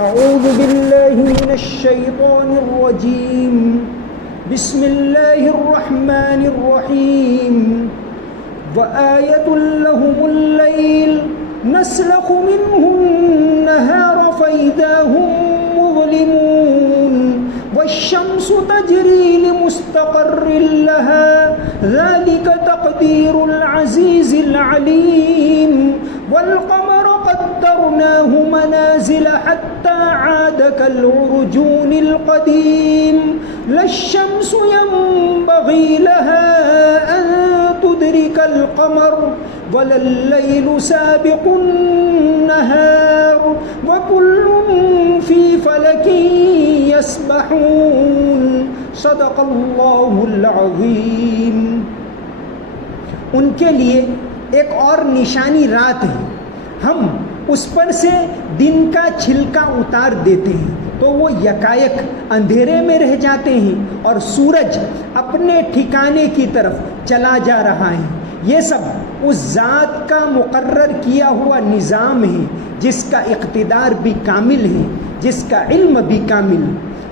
أعوذ بالله من الشيطان الرجيم بسم الله الرحمن الرحيم وآية لهم الليل نسلخ منه النهار فإذا هم مظلمون والشمس تجري لمستقر لها ذلك تقدير العزيز العليم والقمر قدرناه منازل حتى عاد كالعرجون القديم لا الشمس ينبغي لها أن تدرك القمر ولا الليل سابق النهار وكل في فلك يسبحون صدق اللہ العظیم. ان کے لیے ایک اور نشانی رات ہے. ہم اس پر سے دن کا چھلکا اتار دیتے ہیں تو وہ یکایک اندھیرے میں رہ جاتے ہیں اور سورج اپنے ٹھکانے کی طرف چلا جا رہا ہے. یہ سب اس ذات کا مقرر کیا ہوا نظام ہے جس کا اقتدار بھی کامل ہے، جس کا علم بھی کامل،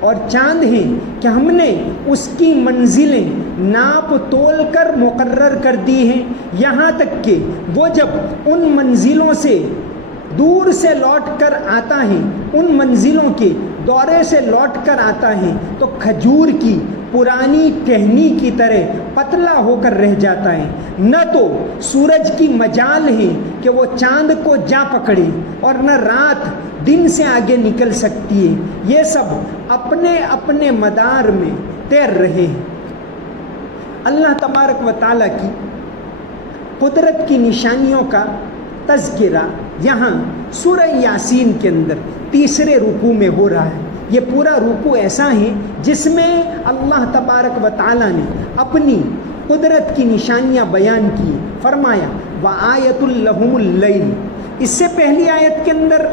اور چاند ہے کہ ہم نے اس کی منزلیں ناپ تول کر مقرر کر دی ہیں، یہاں تک کہ وہ جب ان منزلوں سے دور سے لوٹ کر آتا ہے، ان منزلوں کے دورے سے لوٹ کر آتا ہے تو کھجور کی پرانی ٹہنی کی طرح پتلا ہو کر رہ جاتا ہے. نہ تو سورج کی مجال ہے کہ وہ چاند کو جا پکڑے اور نہ رات دن سے آگے نکل سکتی ہے. یہ سب اپنے اپنے مدار میں تیر رہے ہیں. اللہ تبارک و تعالیٰ کی قدرت کی نشانیوں کا تذکرہ یہاں سورہ یاسین کے اندر تیسرے رکوع میں ہو رہا ہے. یہ پورا رکوع ایسا ہے جس میں اللہ تبارک و تعالیٰ نے اپنی قدرت کی نشانیاں بیان کی. فرمایا وآیۃ لہم اللیل. اس سے پہلی آیت کے اندر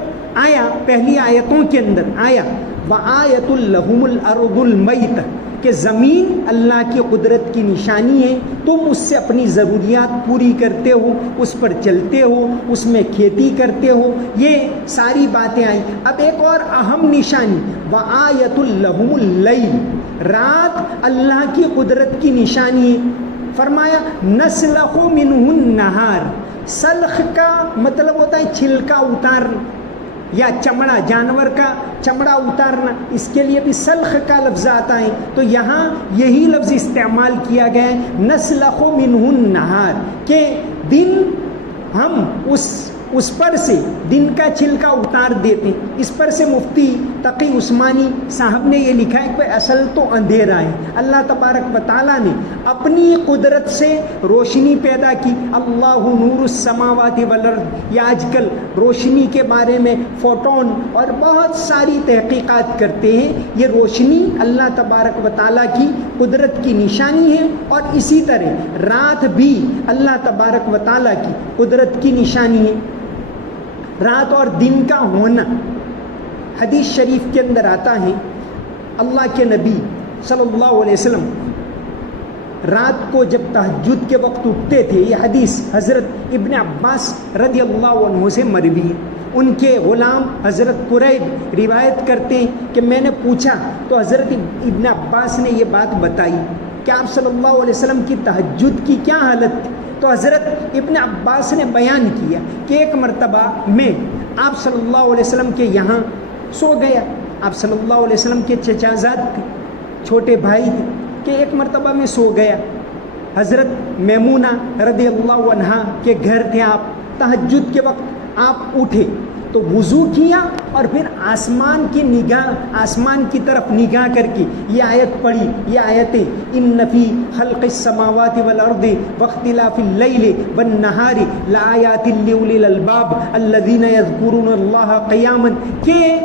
آیا، پہلی آیتوں کے اندر آیا وآیۃ لہم الارض المیتہ، کہ زمین اللہ کی قدرت کی نشانی ہے، تم اس سے اپنی ضروریات پوری کرتے ہو، اس پر چلتے ہو، اس میں کھیتی کرتے ہو. یہ ساری باتیں آئیں. اب ایک اور اہم نشانی وآیۃ لہم اللیل، رات اللہ کی قدرت کی نشانی ہے. فرمایا نسلخ منہ النہار. سلخ کا مطلب ہوتا ہے چھلکا اتارنا یا چمڑا، جانور کا چمڑا اتارنا، اس کے لیے بھی سلخ کا لفظ آتا ہے. تو یہاں یہی لفظ استعمال کیا گیا ہے نسلخ منہ النہار، کہ دن ہم اس پر سے دن کا چھلکا اتار دیتے. اس پر سے مفتی تقی عثمانی صاحب نے یہ لکھا ہے کہ اصل تو اندھیرا ہے. اللہ تبارک و تعالیٰ نے اپنی قدرت سے روشنی پیدا کی. اللہ نور السماوات والارض. یہ آج کل روشنی کے بارے میں فوٹون اور بہت ساری تحقیقات کرتے ہیں. یہ روشنی اللہ تبارک و تعالیٰ کی قدرت کی نشانی ہے، اور اسی طرح رات بھی اللہ تبارک و تعالیٰ کی قدرت کی نشانی ہے. رات اور دن کا ہونا حدیث شریف کے اندر آتا ہے. اللہ کے نبی صلی اللہ علیہ وسلم رات کو جب تہجد کے وقت اٹھتے تھے. یہ حدیث حضرت ابن عباس رضی اللہ عنہ سے مروی ہے. ان کے غلام حضرت قریب روایت کرتے ہیں کہ میں نے پوچھا تو حضرت ابن عباس نے یہ بات بتائی کہ آپ صلی اللہ علیہ وسلم کی تہجد کی کیا حالت تھی. تو حضرت ابن عباس نے بیان کیا کہ ایک مرتبہ میں آپ صلی اللہ علیہ وسلم کے یہاں سو گیا. آپ صلی اللہ علیہ وسلم کے چچا زاد تھے، چھوٹے بھائی تھے، کہ ایک مرتبہ میں سو گیا. حضرت میمونہ رضی اللہ عنہا کے گھر تھے آپ. تہجد کے وقت آپ اٹھے تو وضو کیا اور پھر آسمان کی طرف نگاہ کر کے یہ آیت پڑھی. یہ آیتیں ان فی خلق السماوات والارض واختلاف اللیل والنہار لآیات لأولی الالباب الذین یذکرون اللہ قیاما، کہ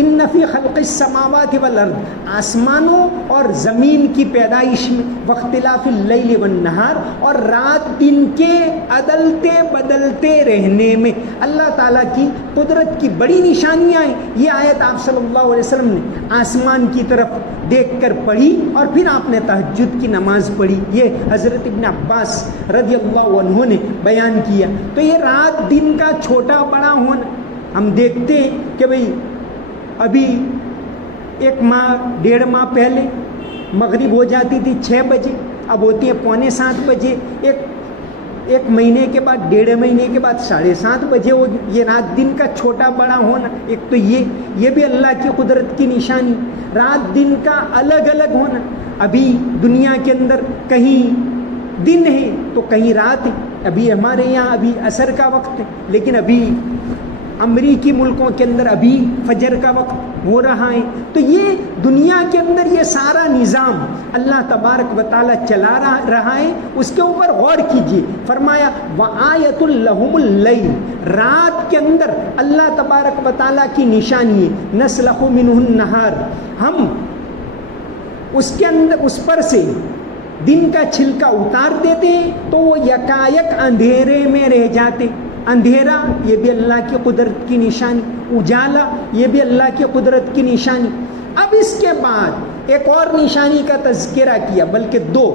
ان فی خلق السماوات والارض، آسمانوں اور زمین کی پیدائش میں، واختلاف اللیل والنہار، اور رات دن کے عدلتے بدلتے رہنے میں اللہ تعالیٰ کی قدرت کی بڑی نشانیاں ہیں. یہ آیت آپ صلی اللہ علیہ وسلم نے آسمان کی طرف دیکھ کر پڑھی اور پھر آپ نے تہجد کی نماز پڑھی. یہ حضرت ابن عباس رضی اللہ عنہ نے بیان کیا. تو یہ رات دن کا چھوٹا بڑا ہونا، ہم دیکھتے ہیں کہ بھئی ابھی 1 ماہ 1.5 ماہ پہلے مغرب ہو جاتی تھی 6 بجے، اب ہوتی ہے 6:45 بجے، ایک مہینے کے بعد 1.5 مہینے کے بعد 7:30 بجے ہوگی۔ یہ رات دن کا چھوٹا بڑا ہونا، ایک تو یہ بھی اللہ کی قدرت کی نشانی، رات دن کا الگ الگ ہونا۔ ابھی دنیا کے اندر کہیں دن ہے تو کہیں رات ہے، ابھی ہمارے یہاں ابھی عصر کا وقت ہے، لیکن ابھی امریکی ملکوں کے اندر ابھی فجر کا وقت ہو رہا ہے۔ تو یہ دنیا کے اندر یہ سارا نظام اللہ تبارک و تعالیٰ چلا رہا ہے، اس کے اوپر غور کیجیے۔ فرمایا وآیۃ لہم اللیل، رات کے اندر اللہ تبارک و تعالیٰ کی نشانی ہے، نسلخ منہ النہار، ہم اس کے اندر اس پر سے دن کا چھلکا اتار دیتے ہیں تو وہ یکایک اندھیرے میں رہ جاتے۔ اندھیرا یہ بھی اللہ کی قدرت کی نشانی، اجالا یہ بھی اللہ کی قدرت کی نشانی۔ اب اس کے بعد ایک اور نشانی کا تذکرہ کیا، بلکہ 2،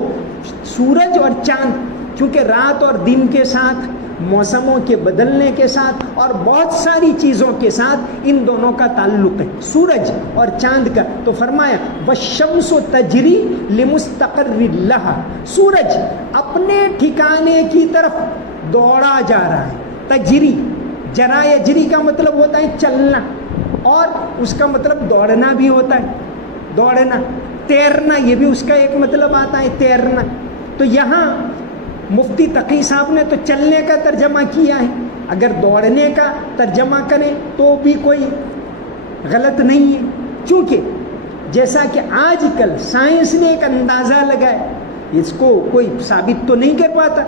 سورج اور چاند، کیونکہ رات اور دن کے ساتھ، موسموں کے بدلنے کے ساتھ اور بہت ساری چیزوں کے ساتھ ان دونوں کا تعلق ہے، سورج اور چاند کا۔ تو فرمایا والشمس تجری لمستقر لہا، سورج اپنے ٹھکانے کی طرف دوڑا جا رہا ہے۔ تجری، جرا یجری کا مطلب ہوتا ہے چلنا، اور اس کا مطلب دوڑنا بھی ہوتا ہے، دوڑنا۔ تیرنا یہ بھی اس کا ایک مطلب آتا ہے، تیرنا۔ تو یہاں مفتی تقی صاحب نے تو چلنے کا ترجمہ کیا ہے، اگر دوڑنے کا ترجمہ کریں تو بھی کوئی غلط نہیں ہے، کیونکہ جیسا کہ آج کل سائنس نے ایک اندازہ لگایا، اس کو کوئی ثابت تو نہیں کر پاتا،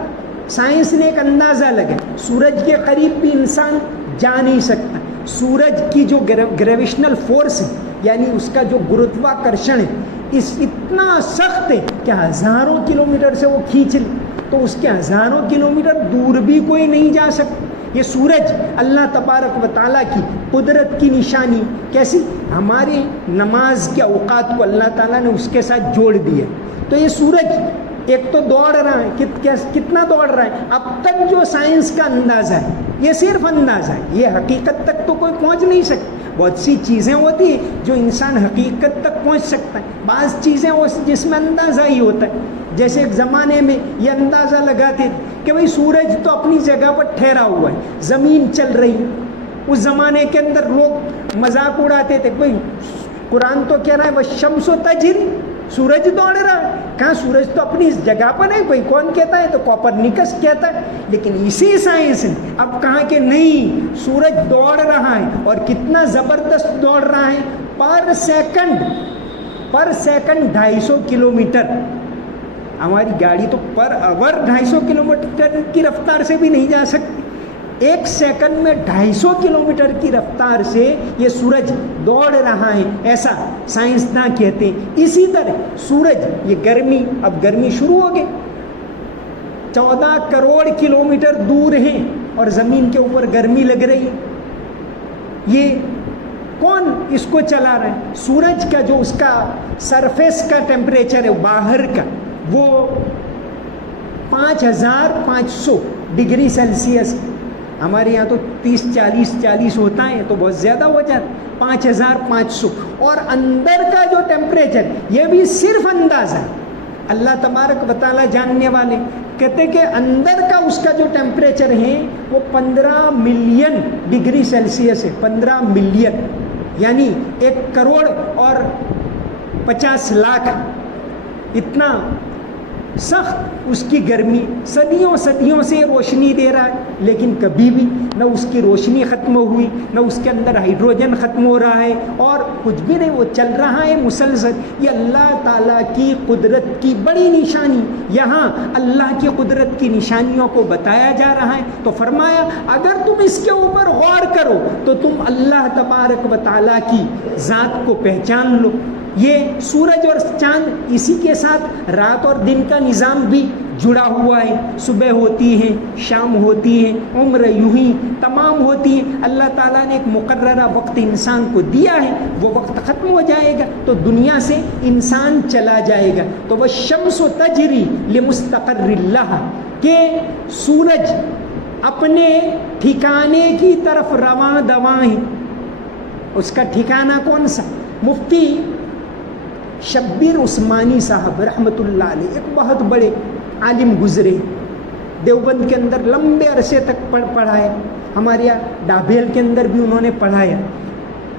سائنس نے ایک اندازہ لگایا، سورج کے قریب بھی انسان جا نہیں سکتا۔ سورج کی جو گریویشنل فورس ہے، یعنی اس کا جو گرتواکرشن ہے، اتنا سخت ہے کہ ہزاروں کلومیٹر سے وہ کھینچ لے، تو اس کے ہزاروں کلومیٹر دور بھی کوئی نہیں جا سکتا۔ یہ سورج اللہ تبارک و تعالیٰ کی قدرت کی نشانی، کیسی؟ ہماری نماز کے اوقات کو اللہ تعالیٰ نے اس کے ساتھ جوڑ دیا۔ تو یہ سورج ایک تو دوڑ رہا ہے، کتنا دوڑ رہا ہے؟ اب تک جو سائنس کا اندازہ ہے یہ صرف اندازہ ہے، یہ حقیقت تک تو کوئی پہنچ نہیں سکتا۔ بہت سی چیزیں ہوتی ہیں جو انسان حقیقت تک پہنچ سکتا ہے، بعض چیزیں جس میں اندازہ ہی ہوتا ہے۔ جیسے ایک زمانے میں یہ اندازہ لگاتے تھے کہ بھئی سورج تو اپنی جگہ پر ٹھہرا ہوا ہے، زمین چل رہی ہے۔ اس زمانے کے اندر لوگ مذاق اڑاتے تھے، کوئی قرآن تو کہہ رہا ہے والشمس تجری، سورج دوڑ رہا ہے، کہاں سورج تو اپنی جگہ پر ہے، کوئی کون کہتا ہے؟ تو کوپرنیکس کہتا ہے۔ لیکن اسی سائنس نے اب کہا کہ نہیں، سورج دوڑ رہا ہے، اور کتنا زبردست دوڑ رہا ہے، پر سیکنڈ 250 کلومیٹر۔ ہماری گاڑی تو پر آور 250 کلومیٹر کی رفتار سے بھی نہیں جا سکتی، 1 سیکنڈ میں 250 کلومیٹر کی رفتار سے یہ سورج دوڑ رہا ہے، ایسا سائنسداں کہتے ہیں۔ اسی طرح سورج، یہ گرمی، اب گرمی شروع ہو گئی، 14 کروڑ کلومیٹر دور ہیں اور زمین کے اوپر گرمی لگ رہی ہے۔ یہ کون اس کو چلا رہا ہے؟ سورج کا جو اس کا سرفیس کا ٹیمپریچر ہے باہر کا، وہ 5500 ڈگری سیلسیس۔ ہمارے یہاں تو 30-40 ہوتا ہے، تو بہت زیادہ ہو جاتا ہے، 5500۔ اور اندر کا جو ٹیمپریچر، یہ بھی صرف اندازہ ہے، اللہ تبارک و تعالیٰ جاننے والے کہتے کہ اندر کا اس کا جو ٹیمپریچر ہے وہ 15 ملین ڈگری سیلسیس ہے، 15 ملین، یعنی 1 کروڑ اور 50 لاکھ، اتنا سخت اس کی گرمی، صدیوں سے روشنی دے رہا ہے، لیکن کبھی بھی نہ اس کی روشنی ختم ہوئی، نہ اس کے اندر ہائیڈروجن ختم ہو رہا ہے، اور کچھ بھی نہیں، وہ چل رہا ہے مسلسل۔ یہ اللہ تعالیٰ کی قدرت کی بڑی نشانی، یہاں اللہ کی قدرت کی نشانیوں کو بتایا جا رہا ہے۔ تو فرمایا اگر تم اس کے اوپر غور کرو تو تم اللہ تبارک و تعالیٰ کی ذات کو پہچان لو۔ یہ سورج اور چاند، اسی کے ساتھ رات اور دن کا نظام بھی جڑا ہوا ہے، صبح ہوتی ہے، شام ہوتی ہے، عمر یوں ہی تمام ہوتی ہے۔ اللہ تعالیٰ نے ایک مقررہ وقت انسان کو دیا ہے، وہ وقت ختم ہو جائے گا تو دنیا سے انسان چلا جائے گا۔ تو والشمس تجری لمستقر لہا، کہ سورج اپنے ٹھکانے کی طرف رواں دواں ہے، اس کا ٹھکانہ کون سا؟ مفتی شبیر عثمانی صاحب رحمۃ اللہ علیہ ایک بہت بڑے عالم گزرے، دیوبند کے اندر لمبے عرصے تک پڑھایا، ہمارے یہاں ڈابھیل کے اندر بھی انہوں نے پڑھایا۔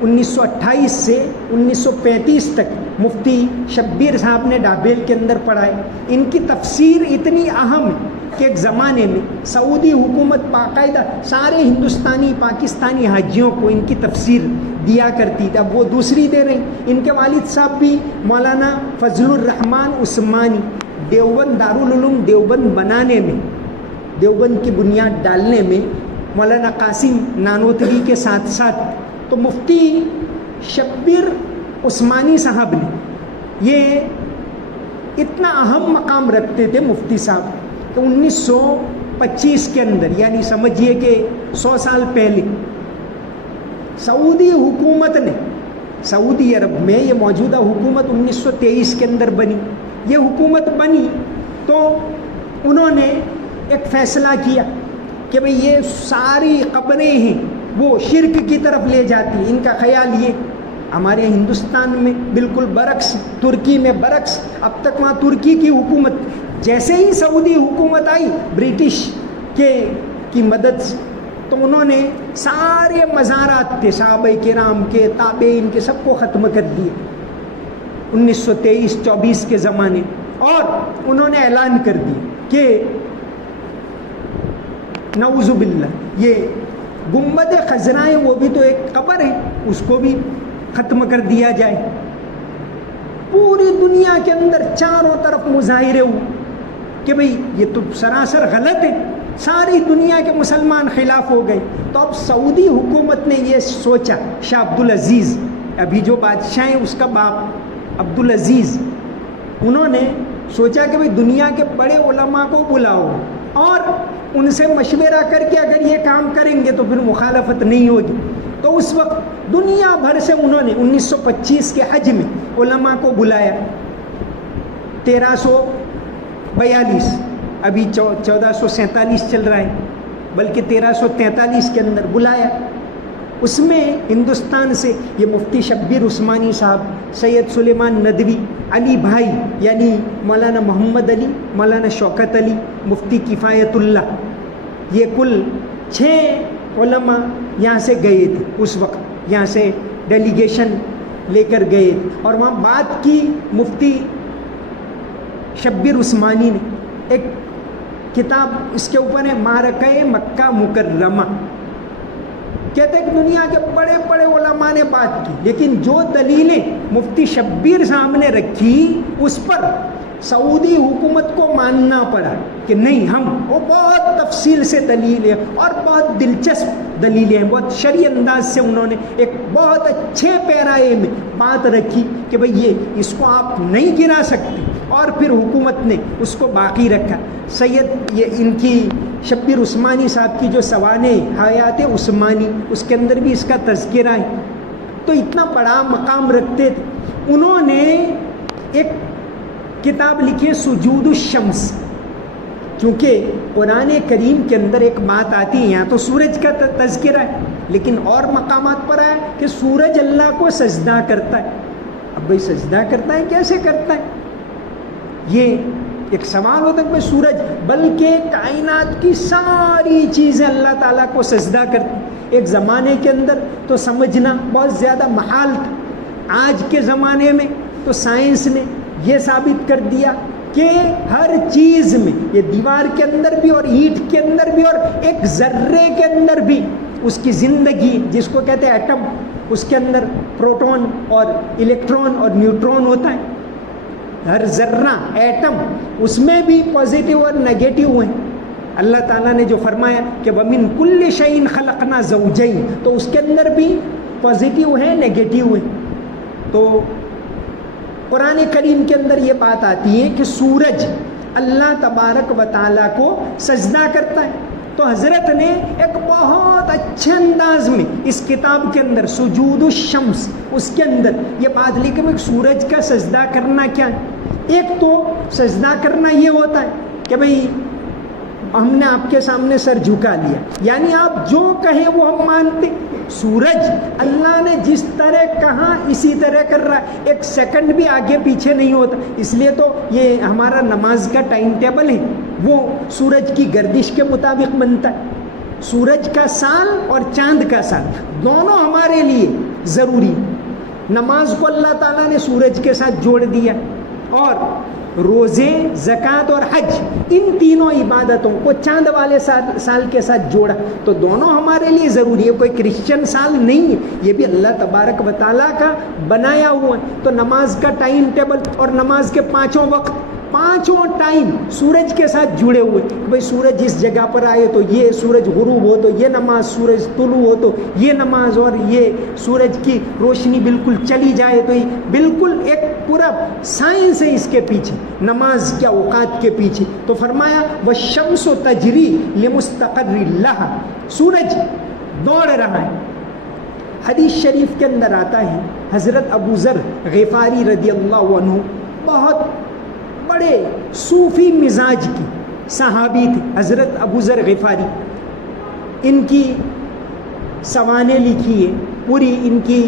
1928 سے 1935 تک مفتی شبیر صاحب نے ڈابھیل کے اندر پڑھائے۔ ان کی تفسیر اتنی اہم ہے کہ ایک زمانے میں سعودی حکومت باقاعدہ سارے ہندوستانی پاکستانی حاجیوں کو ان کی تفسیر دیا کرتی تھی، اب وہ دوسری دے رہی۔ ان کے والد صاحب بھی مولانا فضل الرحمان عثمانی دیوبند دارالعلوم دیوبند بنانے میں، دیوبند کی بنیاد ڈالنے میں مولانا قاسم نانوتوی کے ساتھ ساتھ، تو مفتی شبیر عثمانی صاحب نے یہ اتنا اہم مقام رکھتے تھے مفتی صاحب کہ 1925 کے اندر، یعنی سمجھیے کہ 100 سال پہلے، سعودی حکومت نے، سعودی عرب میں یہ موجودہ حکومت 1923 کے اندر بنی، یہ حکومت بنی تو انہوں نے ایک فیصلہ کیا کہ بھئی یہ ساری قبریں ہیں وہ شرک کی طرف لے جاتی ہیں۔ ان کا خیال یہ، ہمارے ہندوستان میں بالکل برعکس، ترکی میں برعکس، اب تک وہاں ترکی کی حکومت، جیسے ہی سعودی حکومت آئی برٹش کی مدد سے، تو انہوں نے سارے مزارات تھے صحابہ کرام کے، تابعین کے، سب کو ختم کر دیے 1923-24 کے زمانے، اور انہوں نے اعلان کر دیا کہ نعوذ باللہ یہ گنبد خضراء ہے، وہ بھی تو ایک قبر ہے، اس کو بھی ختم کر دیا جائے۔ پوری دنیا کے اندر چاروں طرف مظاہرے ہوئے کہ بھئی یہ تو سراسر غلط ہے، ساری دنیا کے مسلمان خلاف ہو گئے۔ تو اب سعودی حکومت نے یہ سوچا، شاہ عبدالعزیز ابھی جو بادشاہ ہیں اس کا باپ عبدالعزیز، انہوں نے سوچا کہ بھئی دنیا کے بڑے علماء کو بلاؤ اور ان سے مشورہ کر کے اگر یہ کام کریں گے تو پھر مخالفت نہیں ہوگی۔ تو اس وقت دنیا بھر سے انہوں نے 1925 کے حج میں علماء کو بلایا، 1342، ابھی 1447 چل رہا ہے، بلکہ 1343 کے اندر بلایا۔ اس میں ہندوستان سے یہ مفتی شبیر عثمانی صاحب، سید سلیمان ندوی، علی بھائی یعنی مولانا محمد علی، مولانا شوکت علی، مفتی کفایت اللہ، یہ کل 6 علماء یہاں سے گئے تھے اس وقت، یہاں سے ڈیلیگیشن لے کر گئے تھے، اور وہاں بات کی مفتی شبیر عثمانی نے۔ ایک کتاب اس کے اوپر ہے معرکہ مکہ مکرمہ، کہتے ہیں کہ دنیا کے بڑے بڑے علماء نے بات کی، لیکن جو دلیلیں مفتی شبیر صاحب نے رکھی اس پر سعودی حکومت کو ماننا پڑا کہ نہیں، ہم وہ بہت تفصیل سے دلیلیں اور بہت دلچسپ دلیلیں ہیں، بہت شرعی انداز سے انہوں نے ایک بہت اچھے پیرائے میں بات رکھی کہ بھئی یہ اس کو آپ نہیں گرا سکتے، اور پھر حکومت نے اس کو باقی رکھا۔ سید یہ ان کی شبیر عثمانی صاحب کی جو سوانح حیات عثمانی، اس کے اندر بھی اس کا تذکرہ ہے، تو اتنا بڑا مقام رکھتے تھے۔ انہوں نے ایک کتاب لکھی سجود الشمس، کیونکہ قرآن کریم کے اندر ایک بات آتی ہے، یہاں تو سورج کا تذکرہ ہے، لیکن اور مقامات پر آیا کہ سورج اللہ کو سجدہ کرتا ہے۔ اب بھائی سجدہ کرتا ہے، کیسے کرتا ہے؟ یہ ایک سوال ہوتا ہے کہ سورج، بلکہ کائنات کی ساری چیزیں اللہ تعالیٰ کو سجدہ کرتی۔ ایک زمانے کے اندر تو سمجھنا بہت زیادہ محال تھا، آج کے زمانے میں تو سائنس نے یہ ثابت کر دیا کہ ہر چیز میں، یہ دیوار کے اندر بھی اور اینٹ کے اندر بھی اور ایک ذرے کے اندر بھی اس کی زندگی، جس کو کہتے ہیں ایٹم، اس کے اندر پروٹون اور الیکٹران اور نیوٹرون ہوتا ہے۔ ہر ذرہ ایٹم، اس میں بھی پازیٹیو اور نیگیٹو ہیں۔ اللہ تعالیٰ نے جو فرمایا کہ وَمِن كُلِّ شَيْءٍ خَلَقْنَا زَوْجَيْنِ، تو اس کے اندر بھی پازیٹیو ہے، نیگیٹو ہے۔ تو قرآن کریم کے اندر یہ بات آتی ہے کہ سورج اللہ تبارک و تعالیٰ کو سجدہ کرتا ہے۔ تو حضرت نے ایک بہت اچھے انداز میں اس کتاب کے اندر سجود الشمس، اس کے اندر یہ بات لکھی کہ سورج کا سجدہ کرنا کیا ہے۔ ایک تو سجدہ کرنا یہ ہوتا ہے کہ بھئی ہم نے آپ کے سامنے سر جھکا لیا، یعنی آپ جو کہیں وہ ہم مانتے۔ سورج اللہ نے جس طرح کہا اسی طرح کر رہا ہے، ایک سیکنڈ بھی آگے پیچھے نہیں ہوتا۔ اس لیے تو یہ ہمارا نماز کا ٹائم ٹیبل ہے وہ سورج کی گردش کے مطابق بنتا ہے۔ سورج کا سال اور چاند کا سال دونوں ہمارے لیے ضروری۔ نماز کو اللہ تعالیٰ نے سورج کے ساتھ جوڑ دیا، اور روزے، زکوٰۃ اور حج ان تینوں عبادتوں کو چاند والے سال کے ساتھ جوڑا، تو دونوں ہمارے لیے ضروری ہے۔ کوئی کرسچن سال نہیں ہے، یہ بھی اللہ تبارک و تعالیٰ کا بنایا ہوا ہے۔ تو نماز کا ٹائم ٹیبل اور نماز کے پانچوں وقت، پانچوں ٹائم سورج کے ساتھ جڑے ہوئے کہ بھئی سورج اس جگہ پر آئے تو یہ، سورج غروب ہو تو یہ نماز، سورج طلوع ہو تو یہ نماز، اور یہ سورج کی روشنی بالکل چلی جائے تو یہ بالکل ایک پورا سائنس ہے اس کے پیچھے، نماز کے اوقات کے پیچھے۔ تو فرمایا وَالشَّمْسُ تَجْرِي لِمُسْتَقَرٍّ لَهَا، سورج دوڑ رہا ہے۔ حدیث شریف کے اندر آتا ہے حضرت ابو ذر غفاری رضی اللہ عنہ بہت بڑے صوفی مزاج کی صحابی تھے، حضرت ابو ذر غفاری۔ ان کی سوانح لکھی ہے، پوری ان کی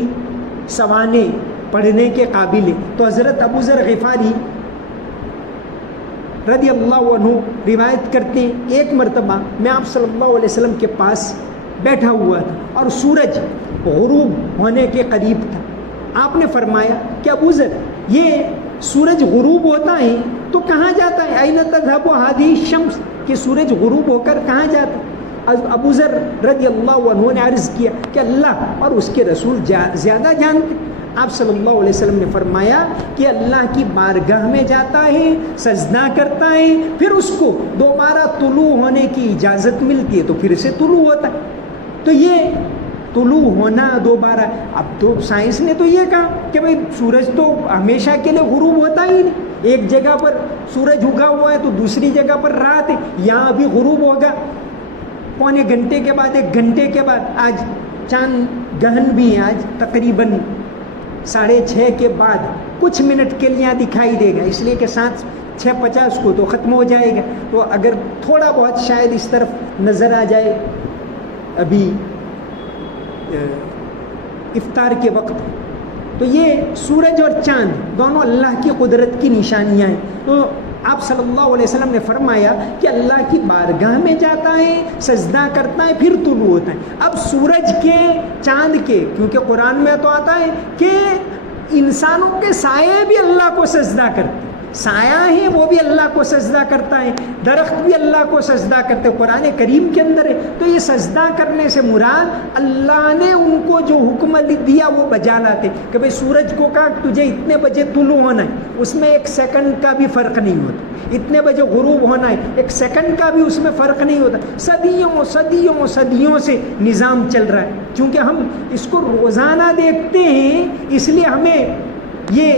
سوانح پڑھنے کے قابل ہے۔ تو حضرت ابو ذر غفاری رضی اللہ عنہ روایت کرتے ہیں، ایک مرتبہ میں آپ صلی اللہ علیہ وسلم کے پاس بیٹھا ہوا تھا اور سورج غروب ہونے کے قریب تھا۔ آپ نے فرمایا کہ ابو ذر، یہ سورج غروب ہوتا ہے تو کہاں جاتا ہے؟ این تذهب هذه الشمس، کہ سورج غروب ہو کر کہاں جاتا ہے؟ ابو ذر رضی اللہ عنہ نے عرض کیا کہ اللہ اور اس کے رسول زیادہ جانتے۔ آپ صلی اللہ علیہ وسلم نے فرمایا کہ اللہ کی بارگاہ میں جاتا ہے، سجدہ کرتا ہے، پھر اس کو دوبارہ طلوع ہونے کی اجازت ملتی ہے تو پھر سے طلوع ہوتا ہے۔ تو یہ طلوع ہونا دوبارہ، اب تو سائنس نے تو یہ کہا کہ بھئی سورج تو ہمیشہ کے لیے غروب ہوتا ہی نہیں، ایک جگہ پر سورج اگا ہوا ہے تو دوسری جگہ پر رات ہے، یہاں ابھی غروب ہوگا پونے گھنٹے کے بعد، ایک گھنٹے کے بعد۔ آج چاند گہن بھی ہے، آج تقریباً 6:30 کے بعد کچھ منٹ کے لیے دکھائی دے گا، اس لیے کہ 7:50 کو تو ختم ہو جائے گا۔ تو اگر تھوڑا بہت شاید اس طرف نظر آ جائے، ابھی افطار کے وقت۔ تو یہ سورج اور چاند دونوں اللہ کی قدرت کی نشانیاں ہیں۔ تو آپ صلی اللہ علیہ وسلم نے فرمایا کہ اللہ کی بارگاہ میں جاتا ہے، سجدہ کرتا ہے، پھر طلوع ہوتا ہے۔ اب سورج کے، چاند کے، کیونکہ قرآن میں تو آتا ہے کہ انسانوں کے سائے بھی اللہ کو سجدہ کرتے ہیں، سایہ ہے وہ بھی اللہ کو سجدہ کرتا ہے، درخت بھی اللہ کو سجدہ کرتے ہیں، قرآن کریم کے اندر ہے۔ تو یہ سجدہ کرنے سے مراد اللہ نے ان کو جو حکم دیا وہ بجا لاتے کہ بھئی سورج کو کہا تجھے اتنے بجے طلوع ہونا ہے، اس میں ایک سیکنڈ کا بھی فرق نہیں ہوتا، اتنے بجے غروب ہونا ہے، ایک سیکنڈ کا بھی اس میں فرق نہیں ہوتا۔ صدیوں صدیوں صدیوں سے نظام چل رہا ہے، چونکہ ہم اس کو روزانہ دیکھتے ہیں اس لیے ہمیں یہ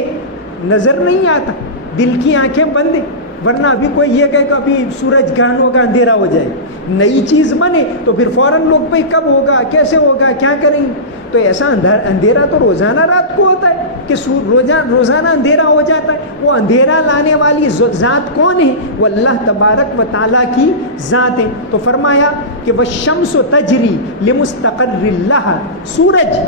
نظر نہیں آتا، دل کی آنکھیں بند ہیں۔ ورنہ ابھی کوئی یہ کہے کہ ابھی سورج گہن ہوگا، اندھیرا ہو جائے، نئی چیز بنے تو پھر فوراً لوگ بھائی کب ہوگا، کیسے ہوگا، کیا کریں گے۔ تو ایسا اندھیرا تو روزانہ رات کو ہوتا ہے کہ روزانہ اندھیرا ہو جاتا ہے۔ وہ اندھیرا لانے والی ذات کون ہے؟ وہ اللہ تبارک و تعالیٰ کی ذات ہے۔ تو فرمایا کہ وَالشَّمْسُ تَجْرِي لِمُسْتَقَرٍّ لَهَا، سورج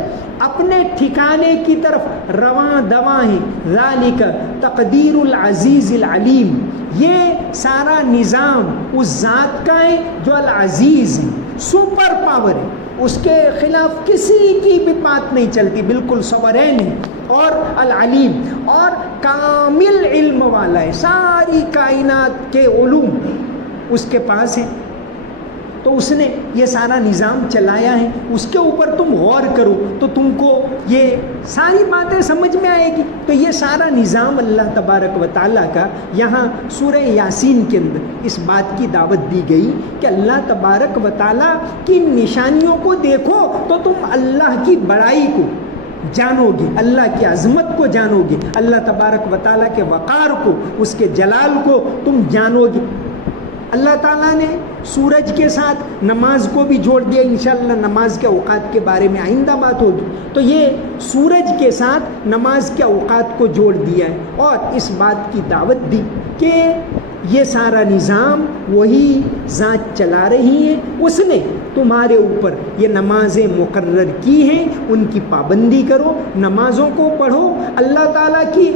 اپنے ٹھکانے کی طرف رواں دواں ہے۔ ذَلِكَ تَقْدِيرُ الْعَزِيزِ الْعَلِيمِ، یہ سارا نظام اس ذات کا ہے جو العزیز ہے، سپر پاور ہے، اس کے خلاف کسی کی بھی بات نہیں چلتی، بالکل سورین ہے، اور العلیم، اور کامل علم والا ہے، ساری کائنات کے علوم اس کے پاس ہیں۔ تو اس نے یہ سارا نظام چلایا ہے، اس کے اوپر تم غور کرو تو تم کو یہ ساری باتیں سمجھ میں آئے گی۔ تو یہ سارا نظام اللہ تبارک و تعالیٰ کا یہاں سورہ یاسین کے اندر اس بات کی دعوت دی گئی کہ اللہ تبارک و تعالیٰ کی نشانیوں کو دیکھو تو تم اللہ کی بڑائی کو جانو گے، اللہ کی عظمت کو جانو گے، اللہ تبارک و تعالیٰ کے وقار کو، اس کے جلال کو تم جانو گے۔ اللہ تعالیٰ نے سورج کے ساتھ نماز کو بھی جوڑ دیا، انشاءاللہ نماز کے اوقات کے بارے میں آئندہ بات ہوگی۔ تو یہ سورج کے ساتھ نماز کے اوقات کو جوڑ دیا ہے اور اس بات کی دعوت دی کہ یہ سارا نظام وہی ذات چلا رہی ہے، اس نے تمہارے اوپر یہ نمازیں مقرر کی ہیں، ان کی پابندی کرو، نمازوں کو پڑھو، اللہ تعالیٰ کی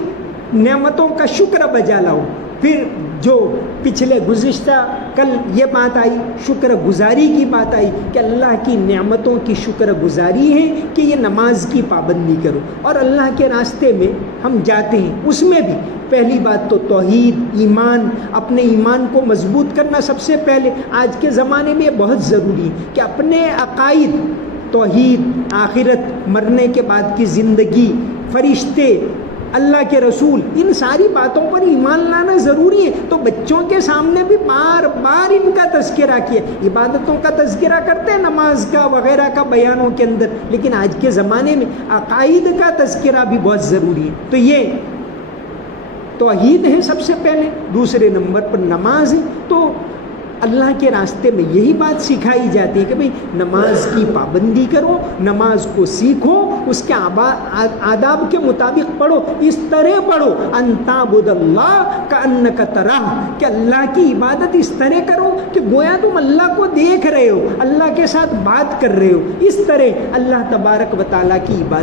نعمتوں کا شکر بجا لاؤ۔ پھر جو پچھلے گزشتہ کل یہ بات آئی، شکر گزاری کی بات آئی کہ اللہ کی نعمتوں کی شکر گزاری ہے کہ یہ نماز کی پابندی کرو، اور اللہ کے راستے میں ہم جاتے ہیں، اس میں بھی پہلی بات تو توحید، ایمان، اپنے ایمان کو مضبوط کرنا سب سے پہلے۔ آج کے زمانے میں یہ بہت ضروری ہے کہ اپنے عقائد، توحید، آخرت، مرنے کے بعد کی زندگی، فرشتے، اللہ کے رسول، ان ساری باتوں پر ایمان لانا ضروری ہے۔ تو بچوں کے سامنے بھی بار بار ان کا تذکرہ کیا، عبادتوں کا تذکرہ کرتے ہیں نماز کا وغیرہ کا بیانوں کے اندر، لیکن آج کے زمانے میں عقائد کا تذکرہ بھی بہت ضروری ہے۔ تو یہ توحید ہے سب سے پہلے، دوسرے نمبر پر نماز ہے۔ تو اللہ کے راستے میں یہی بات سکھائی جاتی ہے کہ بھئی نماز کی پابندی کرو، نماز کو سیکھو، اس کے آداب کے مطابق پڑھو، اس طرح پڑھو ان تعبد اللہ کأنک تراہ، کہ اللہ کی عبادت اس طرح کرو کہ گویا تم اللہ کو دیکھ رہے ہو، اللہ کے ساتھ بات کر رہے ہو، اس طرح اللہ تبارک و تعالیٰ کی عبادت